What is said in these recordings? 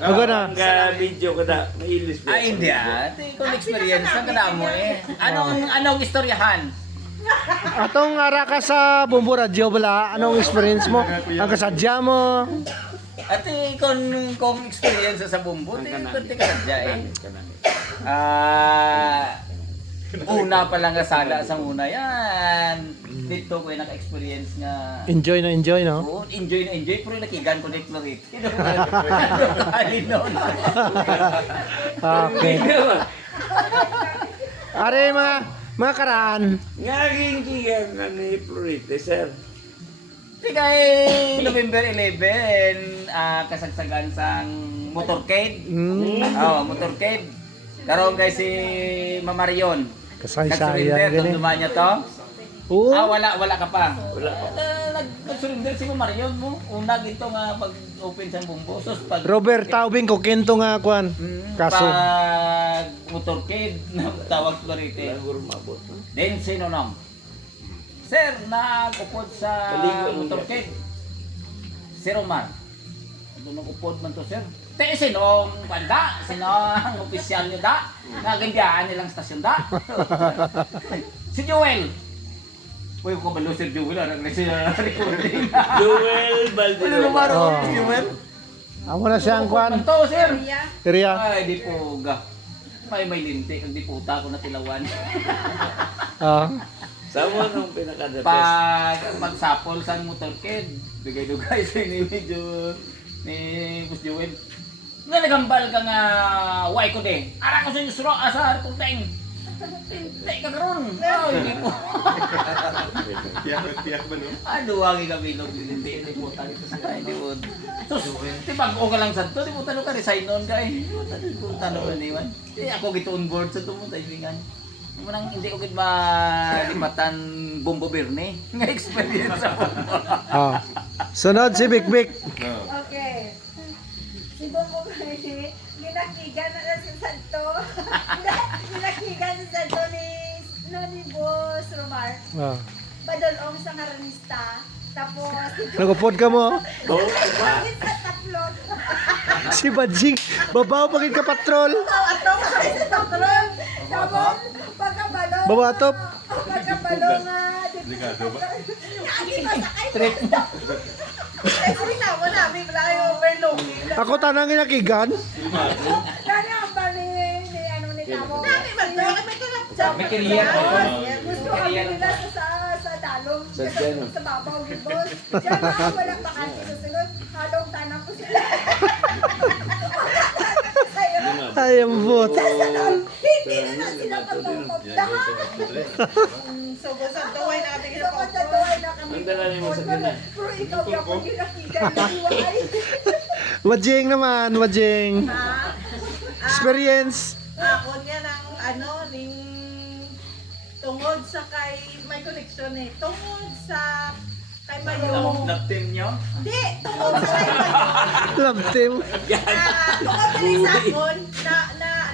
Ako na. Ang video ko na, mailis ba? Ay, hindi ah. Ito yung experience na kada mo eh. Anong istoryahan? Atong ara ka sa Bumbu Radio bala, anong experience mo? Ang kasadya mo? At kung experience sa bumbo, ito kasadya eh. Una pa lang kasala sa una yan. Dito ko yung naka-experience nga. Enjoy na enjoy, no? Oo, enjoy na enjoy, pero nakigan ko na iklorit. Kali noon. Okay. Are mga karaan. Ngaging kiyan na ni Florite, sir. Tigay November 11, kasagsagan sang motorcade. Oh, motorcade. Karoon guys si Mamarion. Kasaysayan Nag-surrender, gani. dumduman niya to. Oo. Wala ka pa. Wala pa. Nag-surrender si Mamarion mo. Una gito nga pag-open sa bumbo. So, pag Robert Taubing ko kento nga kwan. Kaso. Pag motorcade na tawag Florite. Siguro mabot. no? Then sino nam? Sir, nag-upod sa Maligo. motorcade. Si Romar. Doon nag-upod man to, sir. Te, sinong banda? Sinong opisyal nyo da? Nagandiyaan nilang stasyon da? Si Joel. Uy, ko balo si Joel. Arang na siya recording. Joel Ano Baldero. naman Oh. si Joel? Amo na siyang kwan. To, sir. Teriya. Ay, di po ga. May linti. Di po uta ko na tilawan. Ah. Sama nung pinaka-the best. Pag magsapol sa motorcade, bigay-dugay sa ni medyo ni Boss Joel. Nga nagambal ka nga way ko de. Ara ko sa inyo suro asa itong teng. Hindi ka karoon. Ay, hindi po. Tiyak ba no? Ano ang igabilog hindi po tayo sa hindi po. Sus, di pag-o ka lang sa to, di po tanong ka resign noon ka eh. Di po tanong ka niwan. Di ako gito on board sa tumo tayo lingan. Munang hindi ko gid malipatan Bombo Berne nga experience ako. Ah. Sunod si Big Big. Okay. Si Bongo Berne, ginakigan na lang sa Santo. Ginakigan sa Santo ni Boss Romar. Ah. Padulong sa karanista. Tapos, Nagupod ka mo. bakit sa tatlot? Si Badjing. Babaw pagin ka patrol. Atong sa tatlot. Tapos, pagkabalong. Babatop. Pagkabalong nga. Delikado ba? Trip. Ay, sige na mo namin. Wala kayo overlooking. Ako tanang inakigan. Kaya ang bali ni ano ni Tamo. Dami man to. May kalap. May career ko. Gusto kami nila sa dalong. Sa dyan. Sa babaw ni boss. Diyan na walang bakante sa sunod. Halong tanang ko sila. Ay, ang bot. Hindi na sila pagpapagdahan. So, sa tuway na kami So, magtatuway na kami. Ang dala niyo sa gina. Pero ikaw yung akong ginakigan na iway. Wajing naman, wajing. Ha? Experience. Ako niya ng ano, ning tungod sa kay, may connection eh. Tungod sa kay Mayo. Team nyo? Hindi, tungod sa kay Mayo. Love team. Tungod kay sa akon, na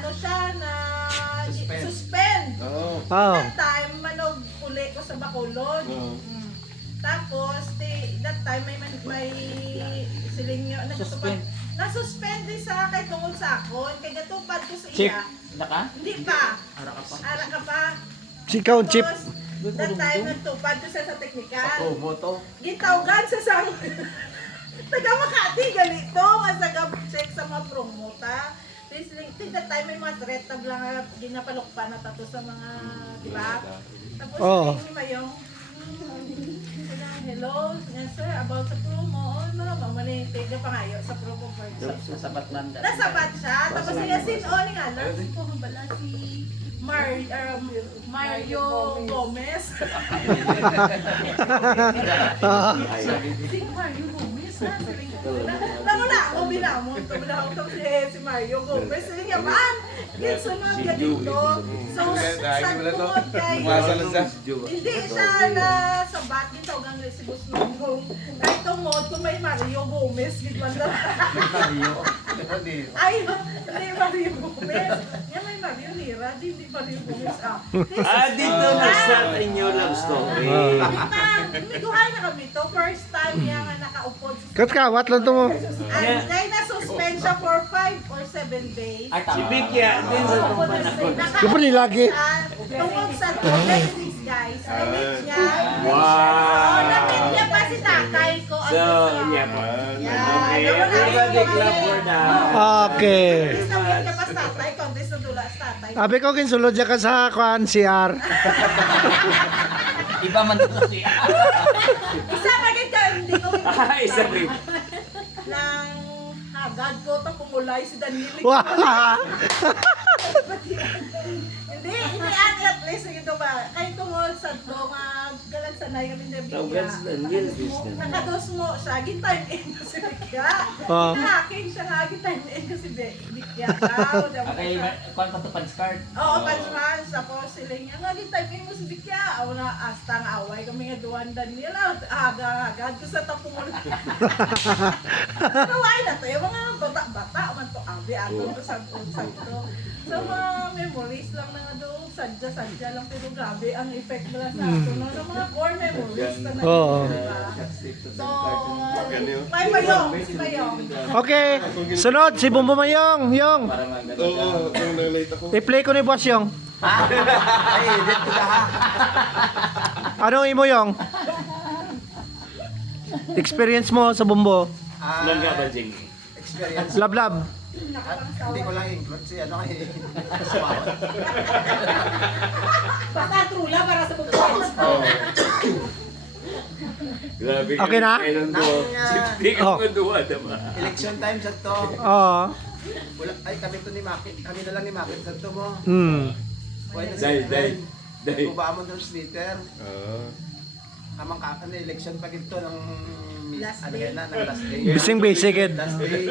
ano siya, na suspend. Oo. Oh. That time, manog uli ko sa Bacolod. Oo. Tapos, that time may siling nyo, Suspend. na-suspend din sa kay tungod sa akon, kay gatupad ko sa Chip. iya. Naka? Hindi pa. Ara ka pa. Ara ka pa. Si Count Chip. Tapos, that time nagtupad ko siya sa teknikal. Promo to. Gitawgan sa sang taga Makati ganito, masaga check sa mga promota. Think that time may mga threat tab lang ginapalok pa na tato sa mga, di ba? Tapos Oo. hindi mo yung hello, yes sir, about sa promo. Oh, no, mamani, tiga pa ngayon sa promo first. Sa Batman. Nasabat siya, tapos siya ni nga lang, si po bala si Mario Gomez. Si Mario Gomez, ha? Namuna ako, binamon. Tumula ako si Mario Gomez. Sige nga, man! Ginsunod ka dito. So, sa tungod kay... Hindi siya na sabat dito hanggang si Boss Nongong. Dahil tungod kung may Mario Gomez, gitman na. Ay, hindi Mario Gomez. Yan may ni Mario Nira, hindi pa rin bumis ah. Dito nag-start ang new love story. Miguhay na kami to. First time niya nga nakaupod. Kat kawat lang to mo. Dahil na-suspend siya for 5 or 7 days. Ay, Si tama. Bigya din sa itong panahon. Kapag nilagi. Tungkol sa Netflix, guys. Na-meet niya. Wow! Na-meet niya pa si tatay ko. So, yeah po. Okay, Yeah. everybody clap for that. Okay. Na-meet niya pa si tatay. Contest na dula si tatay. Sabi ko kinsulod siya ka sa kuan CR. Iba man ito siya. Isa pa din ka, hindi ko Isa rin. Nang hagad ko, pumulay si Daniel. Wah! Hindi at least ito ba? Kahit tungol sa mga galang sanay kami na Tawag sa Daniel. Nakados mo siya, gintime in ko si Bikya. Ah. Nakakin siya nga, gintime in ko si Bikya. Okay, kuan pa to pan-card. Oo, panchmans. Tapos sila nga, nga gintime in mo si Bikya. Ako na asta nga away kami nga duwan Daniel. Agad ko sa tapong Naway na to, yung mga bata-bata, man to abi, ato to sa to. So mga memories lang na nga doon, sadya-sadya lang, pero grabe ang effect nila sa ato. No? Ng mga core memories na Oo. diba? So, may mayong, si mayong. Okay. Sunod si Bumbo Mayong. Yung. Para maganda. Oo, nung na-late ako. I-play ko ni Boss Yung. Ay, edit ko ha. Anong imo Yung? Experience mo sa Bumbo. Lang ka ba, Jing? Experience. Lab. Hindi ko lang include si ano kay Basta trula para sa pagkakas. Grabe. Okay na? Kailan do? Sipti ka Oh. mga duwa, diba? election time sa to. Oo. Wala ay kami to ni Maki. Kami na lang ni Maki sa to mo. Hmm. Why na Dahil. Kuba mo ng Twitter. Amang ka ano election pa gito ng Last ano day. yan na ng last day. Bising basic it. Last day.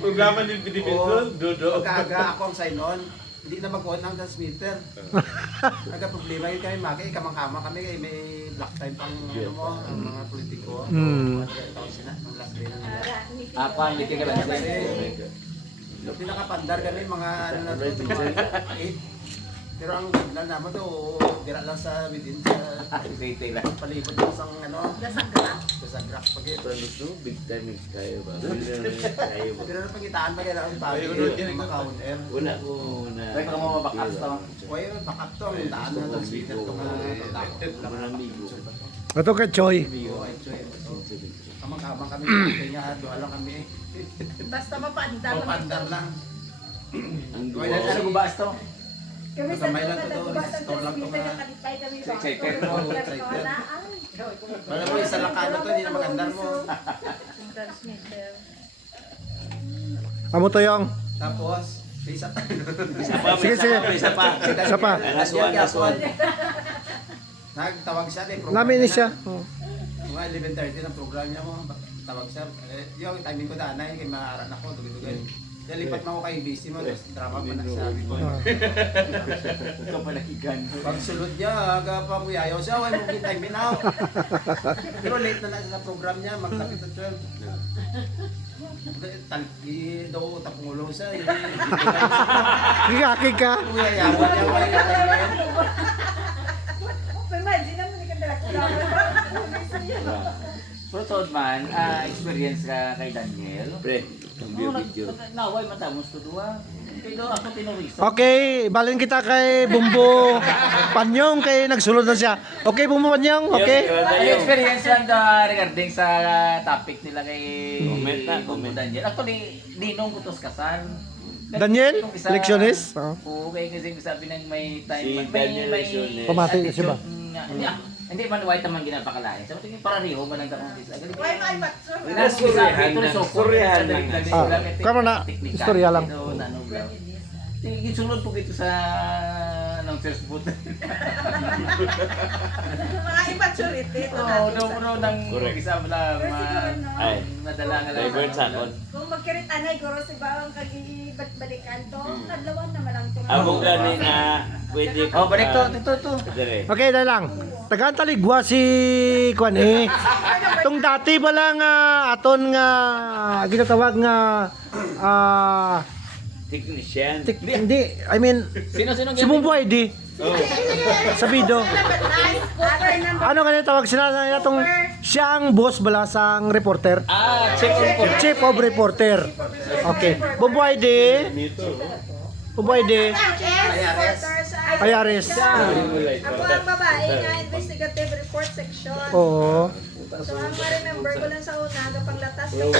Programa din pinipindon, dodo. Pagkaga ako ang sign on. Hindi na mag-on ang Twitter. Naga problema yun kami Maki, kamang-kama kami kay may black time pang ano mo, ang mga politiko. Hmm. Ang last day na. Apa, hindi ka lang Kasi pinakapandar kami mga ano na to, mga 8. Pero ang ganda naman to, dira lang sa within sa Retail lang. palibot lang sa ano, Dasagra. sa graph pagit. Paano to? Big time is kayo ba? Kayo ba? Pero napagitaan pa kaya ang pagi, makaon air. Wala ko na. Pwede ka mo mabackup to. Uy, bakap to, ang daan na to, Twitter to nga Mga amigo. Ito ka Choy. Kamang-kamang kami, kaya doon lang kami. Basta mapandar. Pandar lang. Ang Uy, duwa. Ano gubas to? Kami sa Kamay lang to, nagbubasan store lang to Twitter nga. na kalipay kami ba? Excited. Excited. Wala mo isa lang kano to, hindi na magandar mo. Transmitter. Amo to Yung. Tapos, isa Isa pa, Sige, sige. isa pa. Isa pa. Last one, last one. Nagtawag siya, Namin ni siya. Oh. Mga 11:30 ng program niya mo, tawag siya. Yung timing ko danay, kay maaran ako, tugay-tugay. Kaya lipat na ako kay busy mo, tapos drama pa nagsabi ko. Ikaw pala kigan. Pag sulod niya, aga pa mo yayaw siya, why mo kita minaw. Pero late na na sa program niya, magtapit at 12. Talki daw tapungulo siya, hindi. Gigakig ka. Kuya yawa niya, why na tayo. Imagine naman ni Kandala. Pero Todd man, experience ka kay Daniel. Pre, ang video. Naway matamos ko duwa. Pero ako tinuriso. Okay, balin kita kay Bumbo Panyong kay nagsulod na siya. Okay, Bumbo Panyong. Okay. Ano experience lang regarding sa topic nila kay Comment na, Bumbo comment. Daniel. Actually, Dinong Kutos Kasal. Daniel, Yung isa- lectionist. Oh. Oo, kaya kasi sabi ng may time. Si Daniel Lecciones. Pamati kasi ba? Hindi man white naman ginapakalain. Sa tingin para riho man ang tapong isa. Why my mat? Suryahan lang. Karon na, istorya lang. Sunod po ito sa first boot. Mga immaturity. Oo, no nang Correct. isa lang Ay, nadala nga lang. divert sa akon. Kung magkirit anay, guro si Bawang kag-balikan to, kadlawan naman lang to. Amo gani na pwede Oh, balik to, dito. Dire. Okay, na lang. Tagaan taligwa si Kwan eh. Tung dati ba lang aton nga ginatawag nga Technician. Hindi, I mean, Sino-sino si Bumboy ID. Sa video. Cooper number Ano kanina tawag sila na itong siya ang boss bala sang reporter. Chief of reporter. Okay. Bumboy ID. Bumboy ID. Ayares. Ako ang babae nga investigative report section. Oo. So ang ma-remember ko lang sa una, kapag latas ng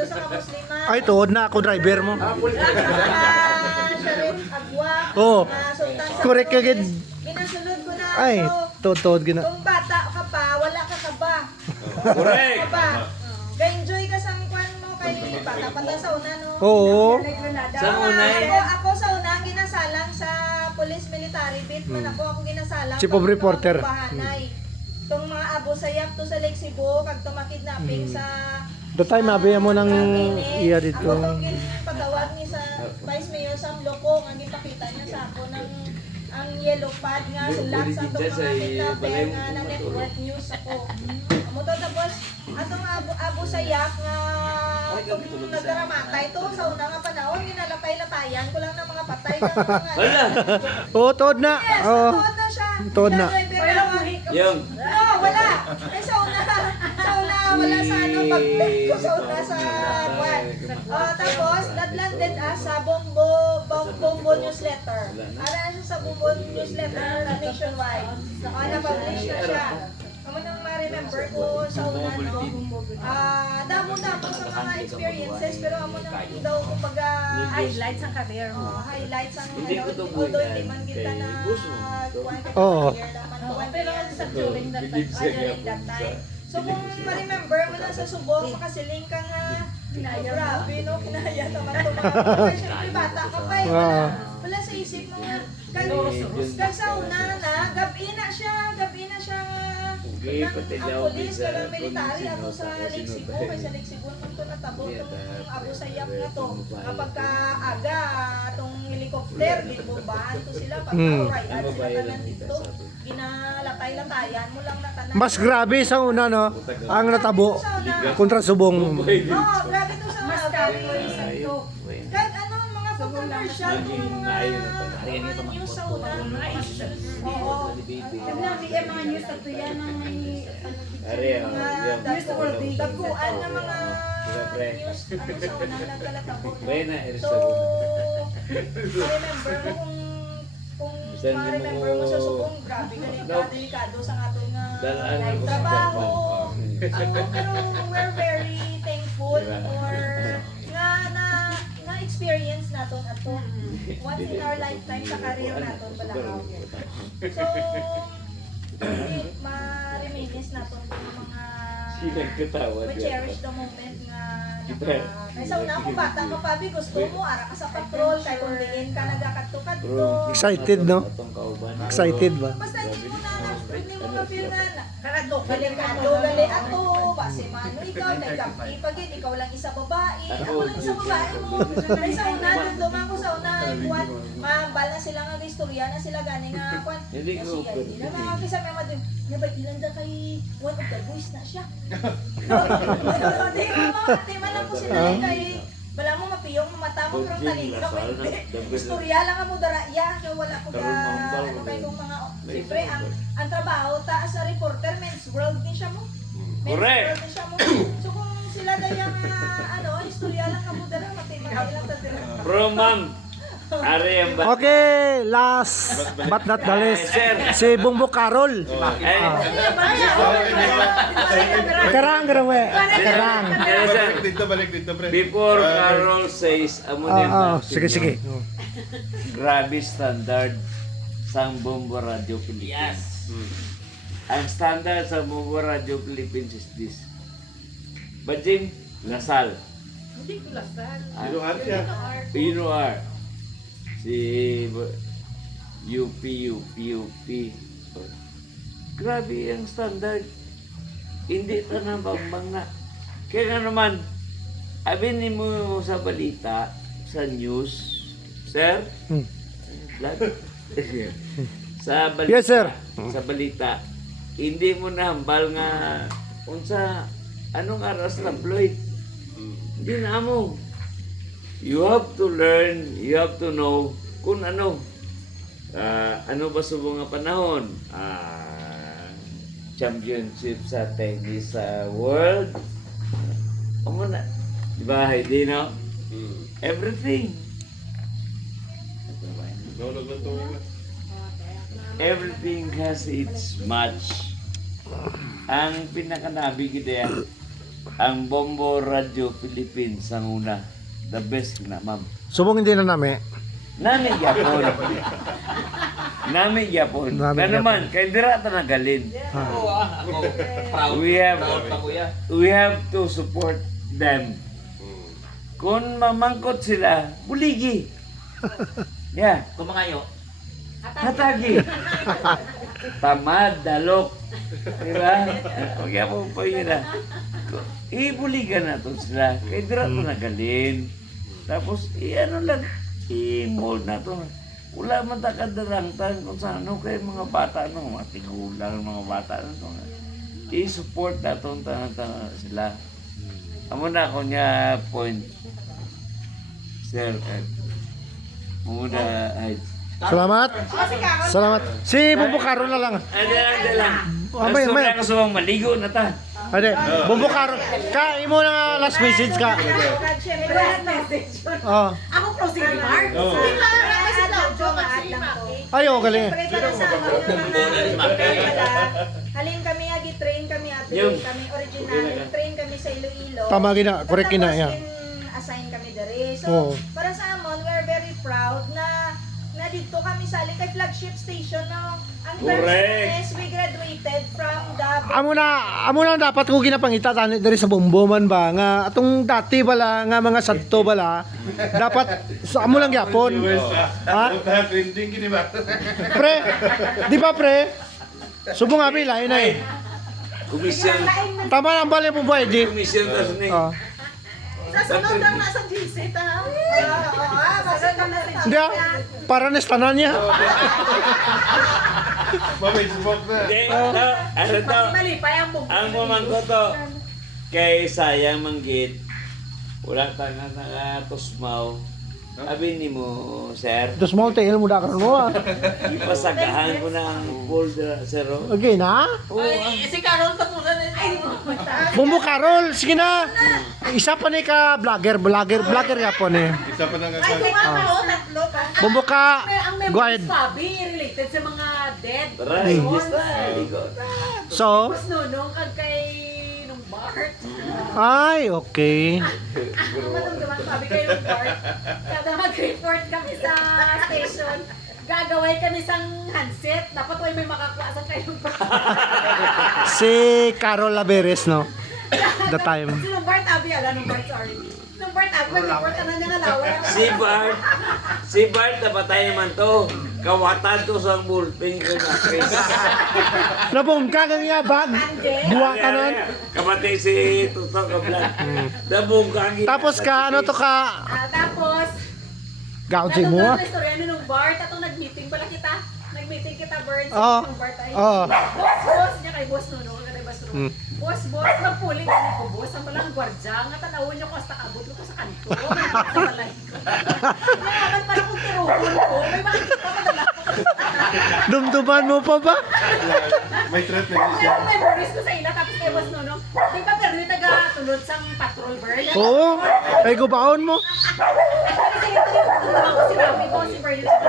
dito sa Kamuslima. Ay, tuod na ako driver mo. Sharif Agwa. Oo. Sultan sa Correct ka, Flores. Gid. Ginasunod ko na. Ay, So, tuod gina. kung bata ka pa, wala ka ka ba? Correct. Ka ba? Ga-enjoy ka sa kwan mo kay bata pa ta sa una, no? Oo. Sa una, Ako sa una, ang ginasalang sa police military beat man ako ginasalang. Chief of reporter. Bahanay. Itong mga abo sayap to sa Lake Cebu, kag tumakidnapping sa The time abi mo ng iya Ako dito. itong patawag ni sa Vice Mayor Sam Loco, ang ipakita niya sa ako ng ang yellow pad nga sulat sa itong mga kidnapping nga na network news ako. Amo to tapos atong abo sayap nga itong nagdaramatay to sa una nga panahon ginalapay-latayan ko lang ng mga patay ng mga Wala. Oo, tuod na. Yes, Oo. tuod na siya. Tuod na. Yung. No, wala. Ay, sa una, wala sa ano, pag-bet ko sa una sa kwan. Tapos, nadlanded sa Bombo newsletter. Ano na siya sa Bombo newsletter na nationwide. Na-publish na siya. Amo nang ma-remember ko sa una, no? Damo-damo sa mga experiences, pero amo nang daw, kumbaga, Highlights ang career mo. highlights ang Hindi ko to although hindi man kita na kay Boss mo. Oo. Pero sa during that time, during that time. So kung ma-remember mo lang sa subok, makasiling ka nga, grabe no, kinaya naman ito mga kasi syempre bata ka pa eh, wala sa isip mo nga, kag sa una na, gabi na siya Okay, ang pati ang daw polis, sa kag ang military, police, ako sa Lake Cebu, may sa Lake Cebu, nung ito natabo itong Abu Sayyaf na to, kapag aga, itong helicopter, binubaan to sila, pag naurayan sila tanan dito, ginalapay-lapayan mo lang na tanan. Mas grabe sa una no, ang natabo kontra subong. Oo, grabe to sa mga grabe. Ayaw. Kahit ano, mga controversial, mga news sa una, mga issues. Oo. mga news at yan ang may Are, yung. Daguan na mga news, ano sa una, nagkalatabo. Buena, So, remember mo kung ma-remember mo sa subong, grabe delikado sa atong life trabaho. Pero we're very thankful or nga na experience naton ato once in our lifetime sa career naton balahaw. So, ma-reminisce naton yung mga we cherish the moment nga kaysa una akong bata ka pa, gusto mo, ara ka sa patrol, kaya kung diin ka nagakadto-kadto. Excited no? Excited ba? Basta hindi mo ka-feel na delikado gali ato, base mano ikaw, nagkampi pagin, ikaw lang isa babae, ako lang isa babae mo. Ay sa una, nung duman ko sa una, kuwan, mambal na sila nga istorya na sila gani nga, kuwan, Hindi ko siya, hindi na mga kisa may madim, ba ilan da kay one of the boys na siya. Di man lang po sila kay, wala mo mapiyong mata mo pero talino ko hindi. Istorya lang ang mudaraya, kaya wala ko ka, ano kayo ng mga, siyempre, ang trabaho ta sa reporter, men's world din siya mo. Men's Correct. world din siya mo. So kung sila na yung, istorya lang ang mudara, matimakay lang ta dira. Bro, ma'am. Are yung ba? Okay, last but not the least, si Bumbo Carol. Karang garawe. Karang. Balik dito, pre. Before Carol says, amo din na. Sige, sige. Grabe standard sang Bombo Radio Philippines. Ang standard sa Bombo Radio Philippines is this. Bajing, Lasal. Hindi ko lasal. Inuan siya. Pinuar. Si UP. Grabe ang standard. Hindi ito na mga. Kaya nga naman, abinin mo sa balita, sa news, sir? Lahat. Sa balita, Yes, sir. Sa balita, hindi mo nahambal nga anong aras tabloid. Hindi na mo. You have to learn, you have to know kung ano. Ano ba sa mga panahon? Championship sa tennis sa world. Amo na. Diba, hindi no? Everything. Nulog ng tubig. Everything has its match. Ang pinakanabi kita ang Bombo Radio Philippines ang una. The best na, ma'am. Subong hindi na nami. Nami Japon. Nami Japon. Nami Kaya naman, kaya dira ta nagalin. Oo, ako proud. We have to support them. Kung mamangkot sila, buligi. Yeah, Kumangayo. hatagi. Tamad, dalok. Diba? Huwag yan po pa yun na. Ibuligan na to sila. Kaya dira to nagalin. Tapos, ano lang, i-mold na to. Wala man takadarangtan kung saan ano kayo mga bata, no, mga tigulang, mga bata, no, i-support na to sila. Amo na ako niya point. Sir, muna, ay, Salamat. Salamat. Si Bubukaro na lang. Ade lang. Abay, Gusto abay. na gusto mong maligo na ta. Ade, Bubukaro. Imo na nga last message ka. Siyempre, Oh. Ako closing remark. Ayo, galing. Siyempre, para sa halim kami, train kami, Yung. kami original, train kami sa Iloilo. Tama gina, correct gina, yeah. Assign kami dere. So, Oo. para sa amon, we're very proud na dito kami sa kay flagship station no. Ang Correct. is we graduated from the Amo na dapat ko ginapangita tani diri sa Bomboman ba nga atong dati bala nga mga sadto bala dapat sa amo lang gyapon. Ha? Trending gini ba? Pre, di ba pre? Subong abi lain na eh. Komisyon. Tama lang bali mo pwede. Komisyon tas ni. Oh. Sa sunod lang nasa GC ta. basta ka na rin. Hindi ah, para nestanan niya. Mamay smoke na. Hindi, ano to? Malipay ang bugto. Ang pamangko to. Kay sayang manggit. Wala tanga nga tusmaw. Abi ni mo, sir. Dos mo tail mo da karon mo. Ah. Ipasagahan ko na ang folder, sir. Oh. Okay na. Ay, si Carol katulan eh. Ay, Bumbo Carol, sige na. Isa pa ni ka vlogger yapon eh. Isa pa nang Ay, kakal. di ba ako? Tatlo ka. Bumbo ka. Ang Go ahead. memories Fabi related sa mga dead. Tara, ligo. So, Tapos nunong kag kay nung Bart. ay okay. Ang matunggaman Fabi kay nung Bart. Kada mag-report kami sa station, gagaway kami sang handset. Dapat may makakuha sa kayo. Si Carol Laveres no. The time. Si nung Bart Abi, nung Bart, sorry. Nung Bart Abi, mag-report ka na niya nga laway. Si Bart, napatay naman to. Kawatan to sa bullpen ko na, Chris. Nabong ka kang bag. Buwa ka nun. Kapatay si Tutok Kablan. Nabong ka. Tapos ka ano to ka Tapos, gauji mo. Ah. natunggan ko istorya ni nung Bart, atong nag-meeting pala kita. Nag-meeting kita, Bart. Oo. Nung Bart ay, Oo. boss, niya kay boss no, kay boss no. Hmm. Boss, magpuling kami ko, boss. Ang palang gwardya, nga tanawin niyo ko hasta kabot ko sa kanto. Sa balay ko. Naman para kung tiruhon ko, may makikita pa dala ko. Dumduman mo pa ba? May threat na Kaya siya. ang memories ko sa ila, tapos kay boss no, di ba pero yung taga-tulod sang patrol bird? Oo. Ay gubaon mo. Kasi ito yung naman ko sinabi ko, si Bernard,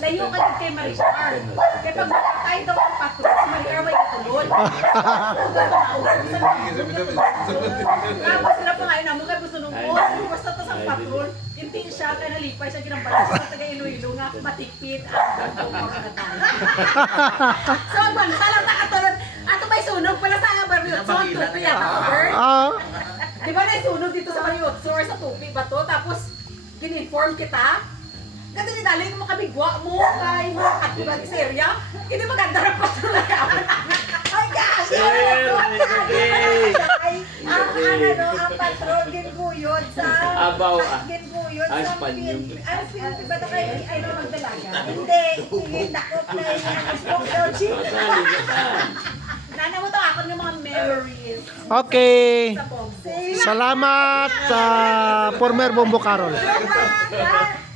layo ka din kay Maricar. Kaya pag tayo daw ang patrol, si Maricar may katulod. Tapos sila pa ngayon naman, kaya gusto nung boss, basta to sa patrol, hindi siya, kaya nalipay siya ginambala sa taga Iloilo nga, matikpit ang bantong mga tayo. So, ang banta lang nakatulod, ato may sunog pala sa Bariot, so ang tupi yata ka, Bert. Ah. Di ba nasunog dito sa Mariotso or sa tupi ba to? Tapos, gin-inform kita. Kasi nidali mo kabigwa mo kay mga katulad sa area. Hindi maganda rin pa ito na kawan. Ay, gosh! Ang patrol ginbuyod sa Abaw, ginbuyod ah, sa Espanyol. PNP ba na kayo ay no magdalaga? Hindi, hindakot na yung smoke daw chief. Nana mo to ako ng mga memories. Okay. Sa Bombo. Salamat, former Bombo Carol. Joke lang, ha?